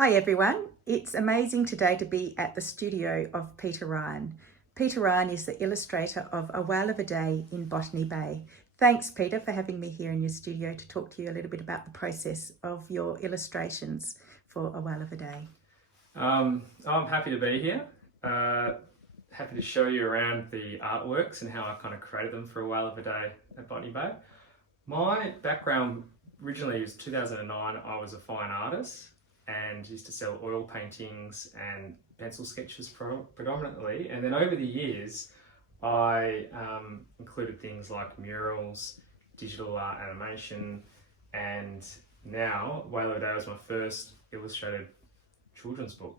Hi everyone, it's amazing today to be at the studio of Peter Ryan. Peter Ryan is the illustrator of A Whale of a Day in Botany Bay. Thanks Peter for having me here in your studio to talk to you a little bit about the process of your illustrations for A Whale of a Day. I'm happy to be here. Happy to show you around the artworks and how I kind of created them for A Whale of a Day at Botany Bay. My background originally was 2009. I was a fine artist and used to sell oil paintings and pencil sketches predominantly. And then over the years, I included things like murals, digital art, animation, and now Whale of a Day was my first illustrated children's book.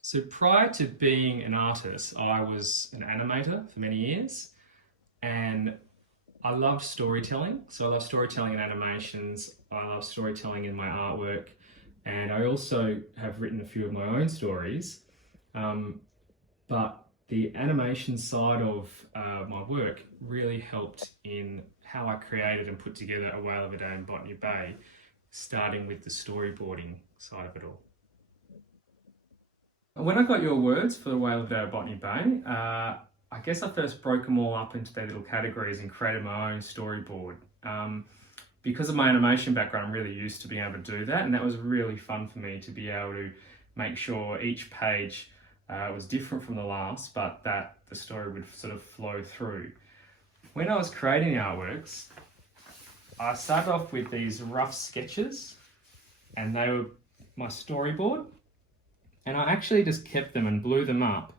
So prior to being an artist, I was an animator for many years, and I loved storytelling. So I love storytelling in animations, I love storytelling in my artwork, and I also have written a few of my own stories. But the animation side of my work really helped in how I created and put together A Whale of a Day in Botany Bay, starting with the storyboarding side of it all. When I got your words for The Whale of a Day at Botany Bay, I guess I first broke them all up into their little categories and created my own storyboard. Because of my animation background, I'm really used to being able to do that, and that was really fun for me to be able to make sure each page was different from the last, but that the story would sort of flow through. When I was creating the artworks, I started off with these rough sketches, and they were my storyboard, and I actually just kept them and blew them up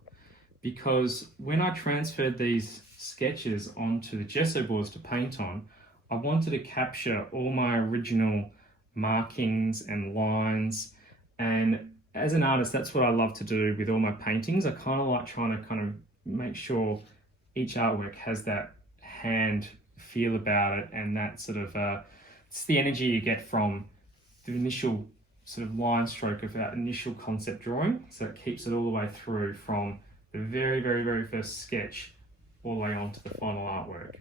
because when I transferred these sketches onto the gesso boards to paint on, I wanted to capture all my original markings and lines, and as an artist, that's what I love to do with all my paintings. I kind of like trying to make sure each artwork has that hand feel about it, and that sort of it's the energy you get from the initial sort of line stroke of that initial concept drawing, so it keeps it all the way through from the very first sketch all the way on to the final artwork.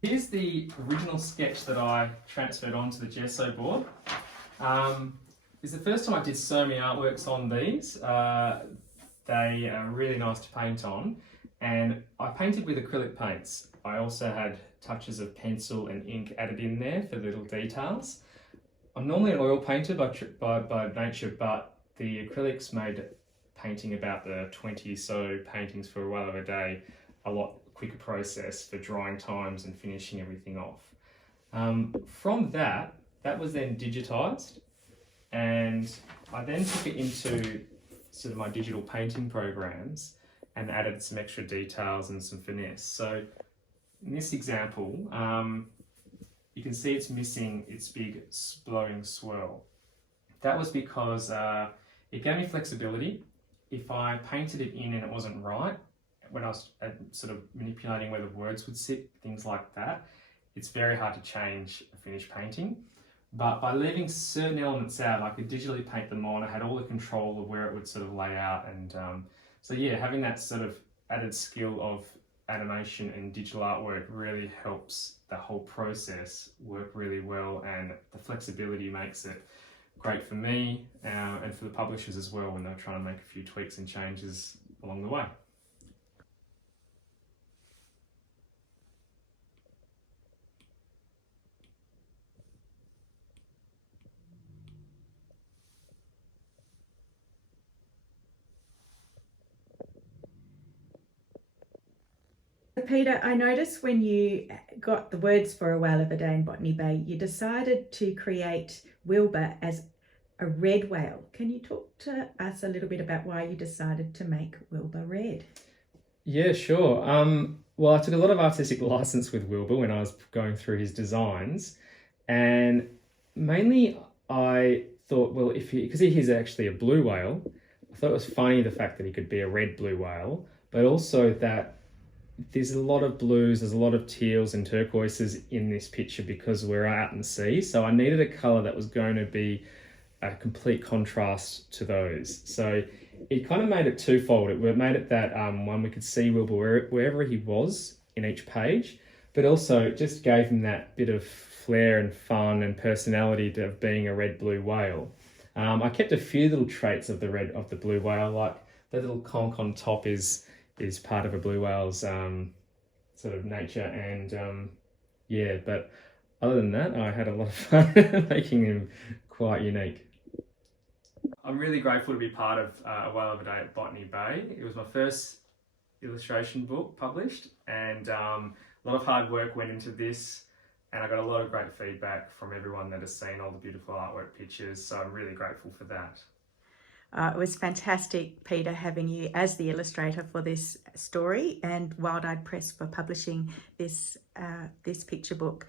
Here's the original sketch that I transferred onto the gesso board. It's the first time I did so many artworks on these. They are really nice to paint on, and I painted with acrylic paints. I also had touches of pencil and ink added in there for little details. I'm normally an oil painter by nature, but the acrylics made painting about the 20 so paintings for A Whale of a Day a lot quicker process for drying times and finishing everything off. From that was then digitized, and I then took it into sort of my digital painting programs and added some extra details and some finesse. So in this example, you can see it's missing its big blowing swirl. That was because it gave me flexibility. If I painted it in and it wasn't right, when I was sort of manipulating where the words would sit, things like that, it's very hard to change a finished painting. But by leaving certain elements out, I could digitally paint them on. I had all the control of where it would sort of lay out. And so yeah, having that sort of added skill of animation and digital artwork really helps the whole process work really well, and the flexibility makes it great for me and for the publishers as well when they're trying to make a few tweaks and changes along the way. Peter, I noticed when you got the words for A Whale of a Day in Botany Bay, you decided to create Wilbur as a red whale. Can you talk to us a little bit about why you decided to make Wilbur red? Yeah, sure. Well, I took a lot of artistic license with Wilbur when I was going through his designs, and mainly I thought, well, because he's actually a blue whale, I thought it was funny the fact that he could be a red blue whale, but also that there's a lot of blues, there's a lot of teals and turquoises in this picture because we're out in the sea. So I needed a colour that was going to be a complete contrast to those. So it kind of made it twofold. It made it that one, we could see Wilbur wherever he was in each page, but also it just gave him that bit of flair and fun and personality of being a red-blue whale. I kept a few little traits of the blue whale, like the little conch on top is part of a blue whale's sort of nature, and yeah, but other than that, I had a lot of fun making him quite unique. I'm really grateful to be part of A Whale of a Day at Botany Bay. It was my first illustration book published, and a lot of hard work went into this, and I got a lot of great feedback from everyone that has seen all the beautiful artwork pictures, so I'm really grateful for that. It was fantastic, Peter, having you as the illustrator for this story, and Wild Eyed Press for publishing this picture book.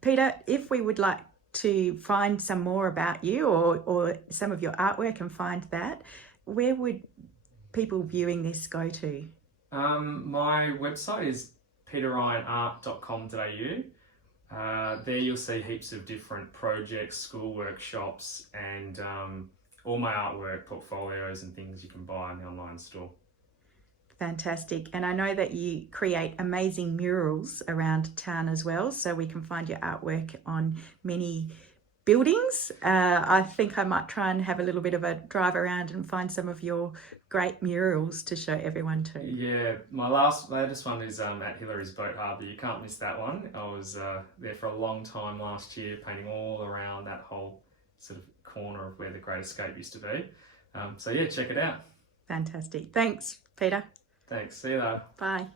Peter, if we would like to find some more about you or some of your artwork and find that, where would people viewing this go to? My website is peterryanart.com.au. There you'll see heaps of different projects, school workshops, and all my artwork, portfolios and things you can buy in the online store. Fantastic. And I know that you create amazing murals around town as well, so we can find your artwork on many buildings. I think I might try and have a little bit of a drive around and find some of your great murals to show everyone too. Yeah, my latest one is at Hillary's Boat Harbour. You can't miss that one. I was there for a long time last year, painting all around that whole sort of corner of where the Great Escape used to be. So yeah, check it out. Fantastic. Thanks, Peter. Thanks. See you later. Bye.